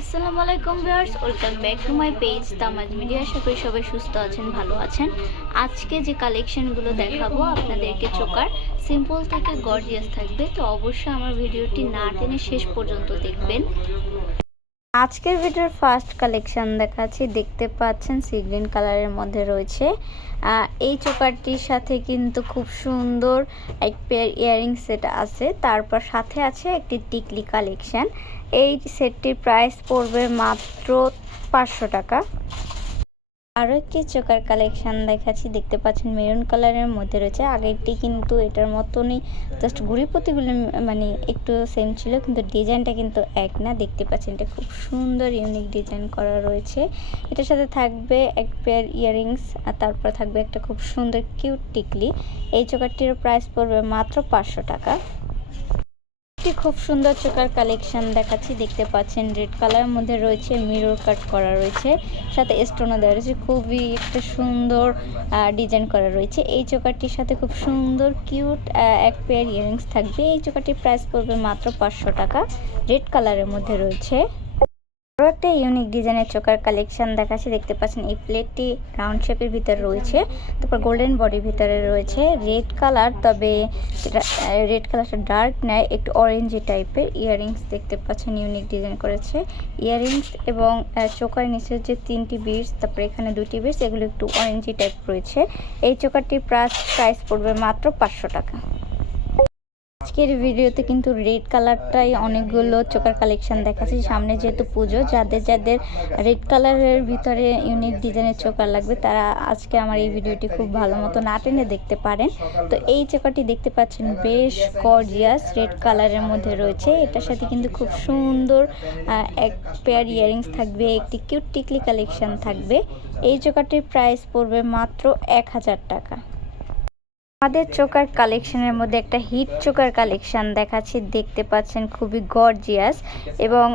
আসসালামু আলাইকুম viewers, welcome back to my page Tamaj media. আশা করি সবাই সুস্থ আছেন, ভালো আছেন। আজকে যে কালেকশনগুলো দেখাবো আপনাদেরকে চোকার, সিম্পল থেকে গর্জিয়াস থাকবে, তো অবশ্যই আমার ভিডিওটি না টেনে শেষ পর্যন্ত দেখবেন। আজকের ভিডিওর ফার্স্ট কালেকশন দেখাচ্ছি। দেখতে পাচ্ছেন সি গ্রিন কালারের মধ্যে রয়েছে। এই চোকারটির সাথে কিন্তু খুব সুন্দর এক পেয়ার ইয়ারিং সেট আছে। তারপর সাথে আছে একটি টিকলি কালেকশন এই সেটটির প্রাইস পড়বে মাত্র পাঁচশো টাকা। আরও একটি চোকার কালেকশন দেখাচ্ছি। দেখতে পাচ্ছেন মেরুন কালারের মধ্যে রয়েছে। আগেরটি কিন্তু এটার মতনই জাস্ট গুড়ি প্রতিগুলো মানে একটু সেম ছিল, কিন্তু ডিজাইনটা কিন্তু এক না। দেখতে পাচ্ছেন এটা খুব সুন্দর ইউনিক ডিজাইন করা রয়েছে। এটার সাথে থাকবে এক পেয়ার ইয়াররিংস আর তারপর থাকবে একটা খুব সুন্দর কিউট টিকলি। এই চোকারটির প্রাইস পড়বে মাত্র পাঁচশো টাকা। একটি খুব সুন্দর চোকার কালেকশন দেখাচ্ছি। দেখতে পাচ্ছেন রেড কালারের মধ্যে রয়েছে, মিরর কাট করা রয়েছে, সাথে স্টোনও দেওয়া রয়েছে, খুবই একটা সুন্দর ডিজাইন করা রয়েছে। এই চোকারটির সাথে খুব সুন্দর, কিউট এক পেয়ার ইয়ারিংস থাকবে। এই চোকারটির প্রাইস পড়বে মাত্র পাঁচশো টাকা। রেড কালারের মধ্যে রয়েছে। আরও একটা ইউনিক ডিজাইনের চোকার কালেকশন দেখাচ্ছি দেখতে পাচ্ছেন। এই প্লেটটি রাউন্ড শেপের ভিতরে রয়েছে, তারপর গোল্ডেন বডির ভিতরে রয়েছে। রেড কালার তবে রেড কালারটা ডার্ক নেয়, একটু অরেঞ্জি টাইপের ইয়াররিংস দেখতে পাচ্ছেন ইউনিক ডিজাইন করেছে। ইয়াররিংস এবং চোকার নিচে যে তিনটি বিটস তারপরে এখানে দুটি বিটস এগুলো একটু অরেঞ্জি টাইপ রয়েছে। এই চোকারটির প্রাইস প্রাইস পড়বে মাত্র পাঁচশো টাকা। আজকের ভিডিওতে কিন্তু রেড কালারটাই অনেকগুলো চোকার কালেকশন দেখাচ্ছি। সামনে যেহেতু পুজো, যাদের যাদের রেড কালারের ভিতরে ইউনিক ডিজাইনের চোকার লাগবে, তারা আজকে আমার এই ভিডিওটি খুব ভালো মতো না টেনে দেখতে পারেন। তো এই চোকারটি দেখতে পাচ্ছেন, বেশ গর্জিয়াস রেড কালারের মধ্যে রয়েছে। এটার সাথে কিন্তু খুব সুন্দর এক পেয়ার ইয়ারিংস থাকবে, একটি কিউট টিকলি কালেকশন থাকবে। এই চোকারটির প্রাইস পড়বে মাত্র এক হাজার টাকা। আমাদের চোকার কালেকশনের মধ্যে একটা হিট চোকার কালেকশন দেখাচ্ছি, দেখতে পাচ্ছেন খুবই গর্জিয়াস এবং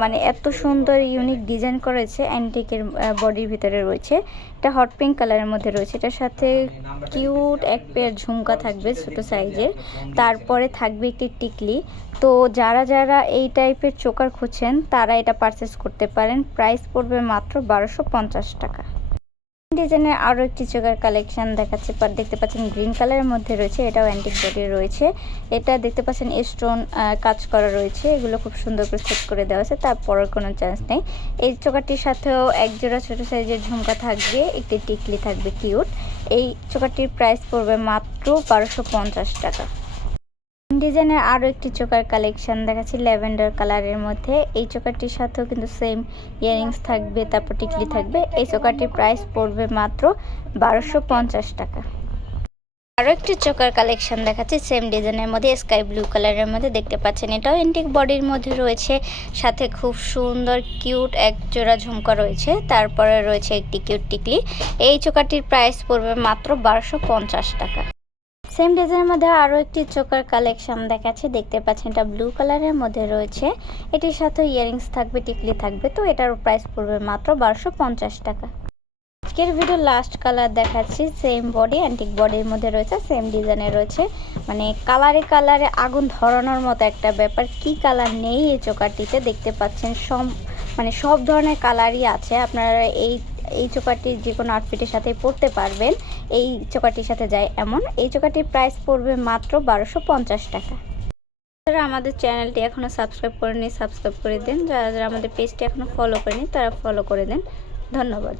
মানে এত সুন্দর ইউনিক ডিজাইন করেছে অ্যান্টিকের বডির ভিতরে রয়েছে। এটা হট পিঙ্ক কালারের মধ্যে রয়েছে। এটার সাথে কিউট এক পেয়ার ঝুমকা থাকবে ছোট সাইজের তারপরে থাকবে একটি টিকলি। তো যারা যারা এই টাইপের চোকার খুঁজছেন, তারা এটা পারচেস করতে পারেন। প্রাইস পড়বে মাত্র বারোশো টাকা। ডিজাইনের আরও একটি চোকার কালেকশন দেখাচ্ছে দেখতে পাচ্ছেন গ্রিন কালারের মধ্যে রয়েছে, এটাও অ্যান্টিক বডি রয়েছে। এটা দেখতে পাচ্ছেন স্টোন কাজ করা রয়েছে, এগুলো খুব সুন্দর করে সেট করে দেওয়া আছে তারপরের কোনো চান্স নেই। এই চোকারটির সাথেও এক জোড়া ছোটো সাইজের ঝুমকা থাকবে, একটি টিকলি থাকবে কিউট এই চোকারটির প্রাইস পড়বে মাত্র বারোশো টাকা। ডিজাইনের আরও একটি চোকার কালেকশন দেখাচ্ছি, ল্যাভেন্ডার কালারের মধ্যে। এই চোকারটির সাথেও কিন্তু সেম ইয়ারিংস থাকবে, তারপর টিকলি থাকবে। এই চোকারটির প্রাইস পড়বে মাত্র বারোশো পঞ্চাশ টাকা। আরও একটি চোকার কালেকশন দেখাচ্ছি সেম ডিজাইনের মধ্যে স্কাই ব্লু কালারের মধ্যে দেখতে পাচ্ছেন। এটাও এন্টিক বডির মধ্যে রয়েছে, সাথে খুব সুন্দর কিউট এক জোড়া ঝুমকা রয়েছে। তারপরে রয়েছে একটি কিউট টিকলি। এই চোকারটির প্রাইস পড়বে মাত্র বারোশো টাকা। সেম ডিজাইনের মধ্যে আরও একটি চোকার কালেকশন দেখাচ্ছে। দেখতে পাচ্ছেন, এটা ব্লু কালারের মধ্যে রয়েছে। এটির সাথে ইয়ারিংস থাকবে, টিকলি থাকবে। তো এটার প্রাইস পড়বে মাত্র বারোশো পঞ্চাশ টাকা। আজকের ভিডিও লাস্ট কালার দেখাচ্ছি সেম বডি অ্যান্টিক বডির মধ্যে রয়েছে সেম ডিজাইনের রয়েছে। মানে কালারে কালারে আগুন ধরানোর মতো একটা ব্যাপার। কি কালার নেই এই চোকারটিতে? দেখতে পাচ্ছেন সব মানে সব ধরনের কালারই আছে। আপনারা এই এই চোকারটি যে কোনো আউটফিটের সাথে পরতে পারবেন। এই চোকারটির সাথে যায় এমন। এই চোকারটির প্রাইস পড়বে মাত্র বারোশো টাকা। যারা আমাদের চ্যানেলটি এখনও সাবস্ক্রাইব করেনি সাবস্ক্রাইব করে দিন। যারা যারা আমাদের পেজটি এখনও ফলো করেনি তারা ফলো করে দিন। ধন্যবাদ।